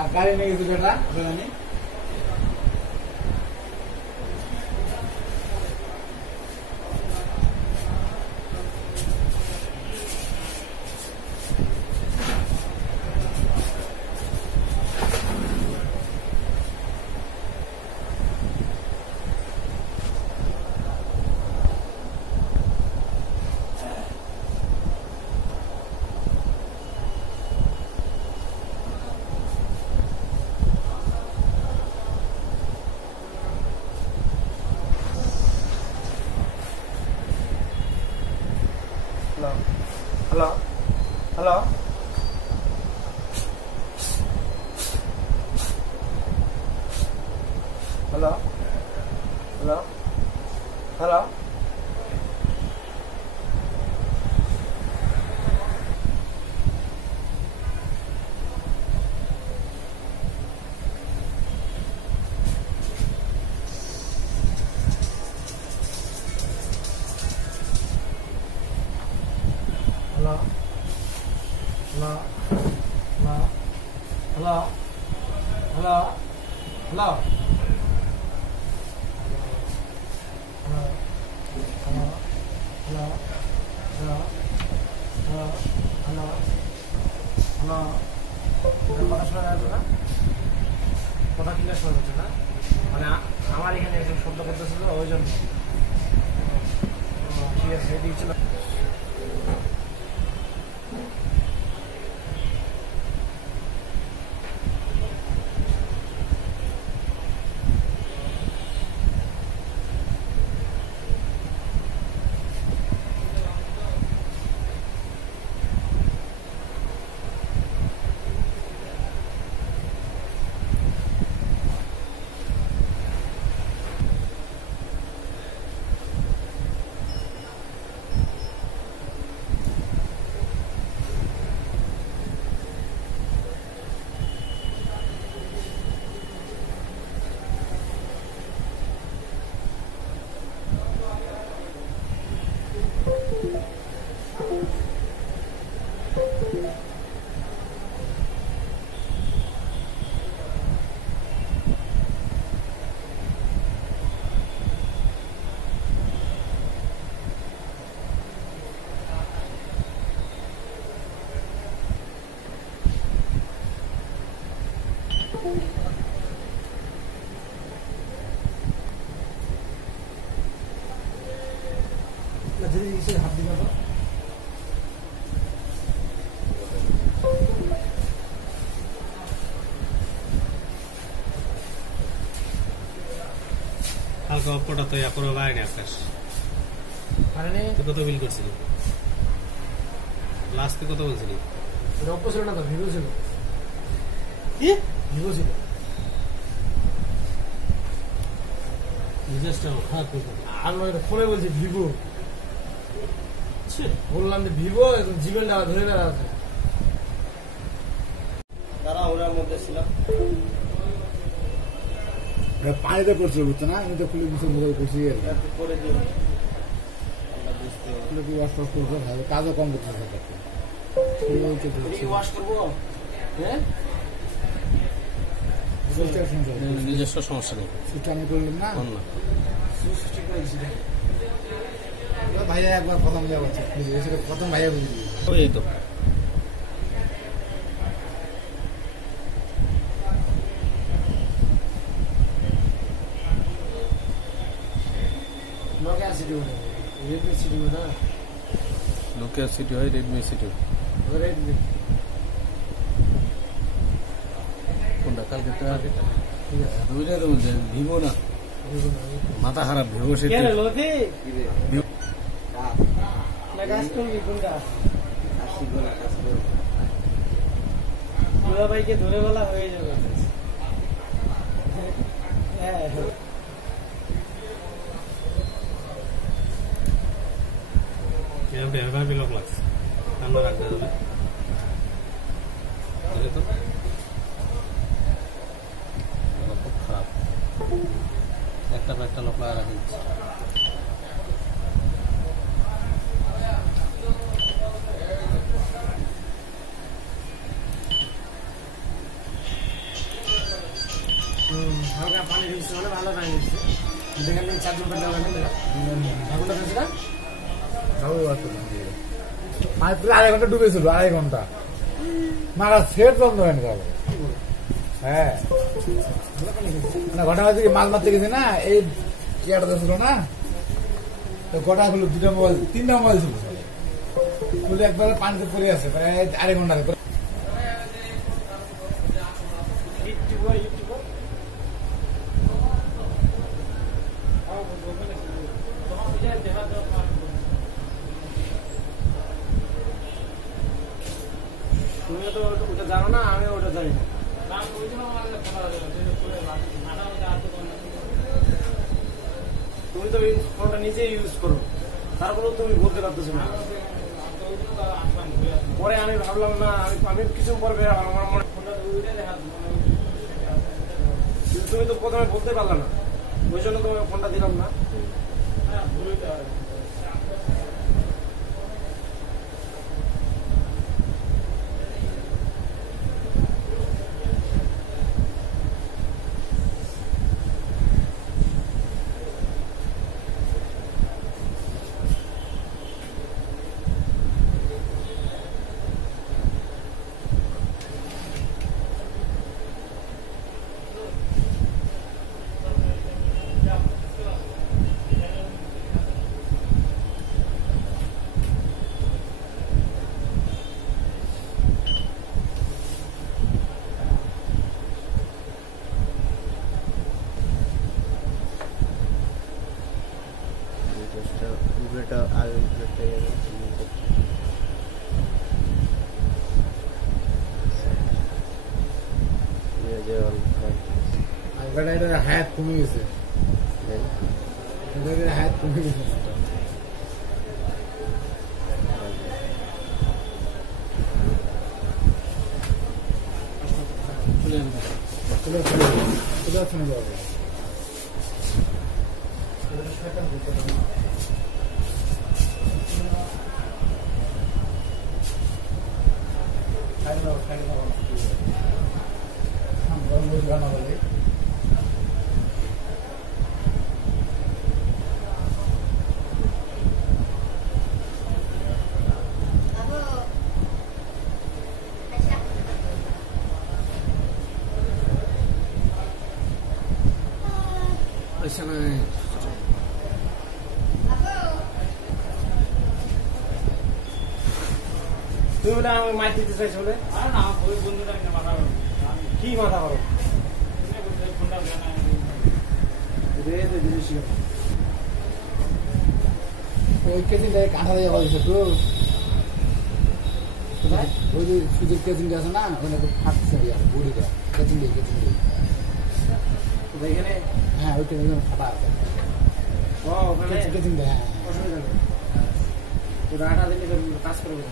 আর গাড়ি নিয়ে গেছে বেটা জানি Hello. Hello. Hello. Hello. Hello. Hello. Hello. Hello. Hello. Hello. Hello. Hello. Hello. Hello. Hello. Hello. Hello. Hello. কথা শোনা যাচ্ছে না? কথা ক্লিয়ার শোনা যাচ্ছে না? মানে আমার এখানে একজন শব্দ করতেছিল ওই জন্য। ঠিক আছে, এদিকে ছিল। হাত দিবে তো হালকা অপটা তো পুরো বাইরে আকাশ মানে তুই কত বিল করছিলি লাস্ট তুই কত বলছিলি এটা অপো ছিল না তো ভিভো ছিল কি ভিভো ছিল নিজেরটা খারাপ করে আমি ফোনে বলছি ভিভো বললাম যে ভিভো এখন জিমেলটা ধরে বেড়া আছে তারা ওরার মধ্যে ছিলাম পানিতে পড়ছিল বুঝছো না আমি তো খুলে কিছু মোবাইল করছি করে দিও খুলে কি ওয়াশ করবো ভালো কাজও কম করতেছে ওয়াশ করবো হ্যাঁ নিজস্ব সমস্যা নেই সেটা আমি করলাম না না ভাইয়া একবার প্রথম যাওয়া প্রথম ভাইয়া বুঝলি এই তো নোকিয়া সিটি রেডমি সিটি না নোকিয়া সিটি হয় রেডমি সিটি রেডমি কোনটা কালকে দুইটা তো বলছেন ভিভো না মাথা খারাপ ভিভো সিটি ভাইকে ধরে বলা হয়ে যাবে এভাবে লোক লাগছে ঠান্ডা রাখতে হবে তো খুব খারাপ একটা লোক লাগা রাখি হালকা পানি ঢুকছে মানে ভালো পানি ঢুকছে দেখেন চার্জিং করতে হবে ঠাকুরটা ঢুকছে না মাছ প্রায় আড়াই ঘন্টা ডুবেছিল, 2.5 ঘন্টা মারা সেট বন্ধ হয়নি তাহলে। হ্যাঁ মানে ঘটনা হচ্ছে কি, মাছ মারতে গেছি না, এই চেয়ারটা ছিল না, তো গোটা হলো 2টা মোবাইল 3টা মোবাইল ছিল, খুলে একবারে পানিতে পড়ে আছে প্রায় 2.5 ঘন্টা। তুমি তো ওটা জানো না, আমি ওটা জানি না। তুমি তো এই ফোনটা নিজে ইউজ করো, তারপরেও তুমি বলতে পারতেছো না। পরে আমি ভাবলাম না, আমি কিছু পরে আমার মনে তুমি তো প্রথমে বলতে পারলে না, ওই জন্য তোমাকে ফোনটা দিলাম না। হায়াত কমে গেছে, হায়াত কমে গেছে। তুমি বলে আমাকে মাইর দিতে চাইছো বলে? কি মাথা করো ওই কেজিন কাঁঠা দিয়ে বলছে তো, ওই যে সুযোগ কেজিন আছে না, ওখানে ফাটছে বুড়িটা কেজিন দিয়ে এখানে। হ্যাঁ ওই কেজিন ফাটা আছে, কেজিন দেয়। অসুবিধা নেই, ওটা আটা দিলে কাজ করবে।